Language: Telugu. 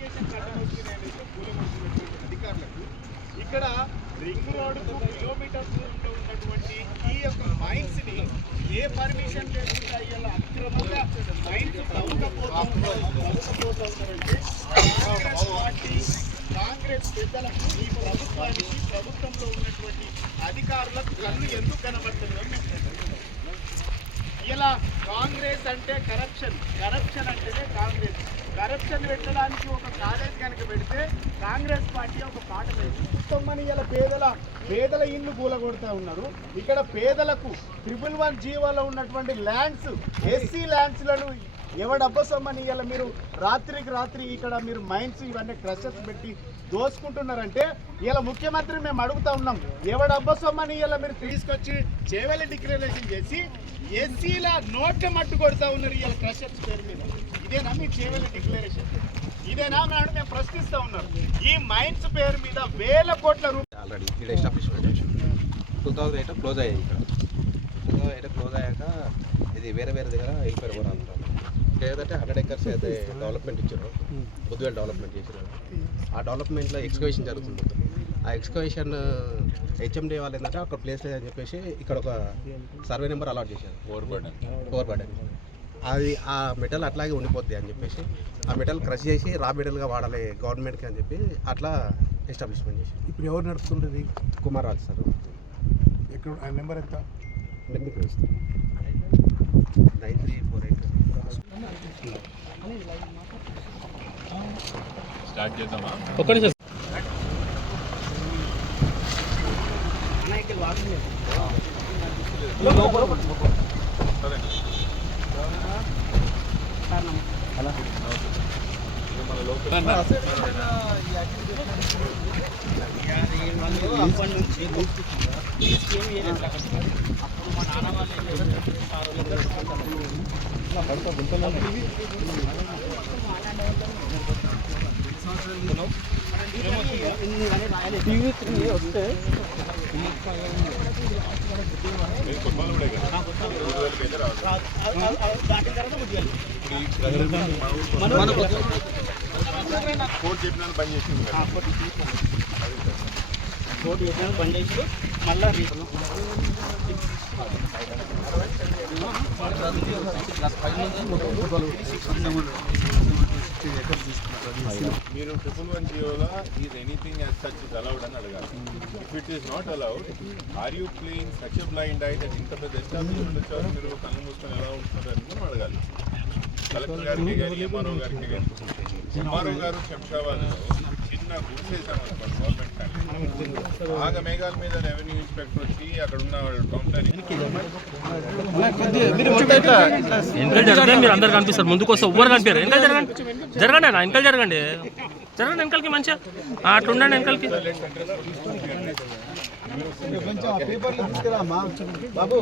ఇరిగేషన్ కట్టనొచ్చినటువంటి అధికారులకు ఇక్కడ రింగ్ రోడ్డుకు కిలోమీటర్ దూరంలో ఉన్నటువంటి ఈ యొక్క మైన్స్ ని ఏ పర్మిషన్ లేకుండా ఇలా అక్రమంగా మైన్స్ తవ్వుకపోతున్నారంటే కాంగ్రెస్ పార్టీ కాంగ్రెస్ పెద్దలకు ఈ ప్రభుత్వానికి ప్రభుత్వంలో ఉన్నటువంటి అధికారులకు కళ్ళు ఎందుకు కనబడుతుందని ఇలా కాంగ్రెస్ అంటే కరప్షన్ అంటేనే కాంగ్రెస్ కరప్షన్ పెట్టడానికి ఒక కాలేజ్ కనుక పెడితే కాంగ్రెస్ పార్టీ ఒక పాట పెడుతుంది. ఇలా పేదల ఇల్లు కూలగొడతా ఉన్నారు. ఇక్కడ పేదలకు 111 జీవోలో ఉన్నటువంటి ల్యాండ్స్ ఎస్సీ ల్యాండ్స్లను ఎవడబ్బసమ్మని ఇలా మీరు రాత్రికి రాత్రి ఇక్కడ మీరు మైన్స్ ఇవన్నీ క్రషర్స్ పెట్టి దోసుకుంటున్నారంటే ఇలా ముఖ్యమంత్రి మేము అడుగుతా ఉన్నాం, ఎవడబ్బసమ్మని ఇలా మీరు తీసుకొచ్చి చేవెళ్ళ డిక్లరేషన్ చేసి ఎస్సీల నోట్ల మట్టు కొడుతూ ఉన్నారు ఇలా క్రషర్స్ పేరు మీద. ఇదేనా మీ చేవెళ్ళ డిక్లరేషన్? ఇదేనా మేడం మేము ప్రశ్నిస్తూ ఉన్నాం. ఈ మైన్స్ పేరు మీద వేల కోట్ల రూపాయలు ఆల్రెడీ ఇక్కడ ఎస్టాబ్లిష్మెంట్ 2008 క్లోజ్ అయ్యాయి. ఇక్కడ 2008 క్లోజ్ అయ్యాక ఇది వేరే దగ్గర వెళ్ళిపోయారు కూడా అంటారు. లేదంటే 100 acres అయితే డెవలప్మెంట్ ఇచ్చారు, బుద్ధివేల్ డెవలప్మెంట్ చేశారు. ఆ డెవలప్మెంట్లో ఎక్స్కవేషన్ జరుగుతుంది. ఆ ఎక్స్కవేషన్ హెచ్ఎండి వాళ్ళు ఏంటంటే అక్కడ ప్లేస్ లేదని చెప్పేసి ఇక్కడ ఒక సర్వే నెంబర్ అలాట్ చేశారు, ఓవర్ బర్డెన్. అది ఆ మెటల్ అట్లాగే ఉండిపోద్ది అని చెప్పేసి ఆ మెటల్ క్రష్ చేసి రా మెటల్గా వాడాలి గవర్నమెంట్కి అని చెప్పి అట్లా ఎస్టాబ్లిష్మెంట్ చేసి. ఇప్పుడు ఎవరు నడుపుతుంటుంది? కుమార్ రాజు సార్. ఎక్కడ ఆ నెంబర్ ఎంత? నెంబర్ 9348. స్టార్ట్ చేద్దామా? ఒక్క నిమిషం. వస్తే కోర్టు చెప్పిన పని చేసింది, కోర్టు చెప్పిన పని చేసి మళ్ళీ మీరు 111 జీవోలో is anything as such is allowed అని అడగాలి. If it is not allowed, are you playing such a blind eye that ఇంత పెద్ద ఎస్టాబ్లిష్మెంట్ వచ్చారు మీరు కళ్ళు మూసుకొని ఎలా ఉంటున్నారు అని మనం అడగాలి. కలెక్టర్ గారికి కానీ ఎంఆర్ఓ గారికి కానీ. ఎంఆర్ఓ గారు శంషాబాద్లో చిన్న గుర్సేసాము గవర్నమెంట్ కానీ ఆగ మేఘాల మీద రెవెన్యూ ఇన్స్పెక్టర్ వచ్చి అక్కడ ఉన్న మీరు అందరు కనిపిస్తారు, ముందుకు వస్తే ఎవ్వరు కనిపించారు. వెనకాల జరగండి అన్న, వెనకాల జరగండి వెనకాలకి మంచిగా అట్లా ఉండండి వెనకాలకి. పేపర్లు తీసుకురా బాబు.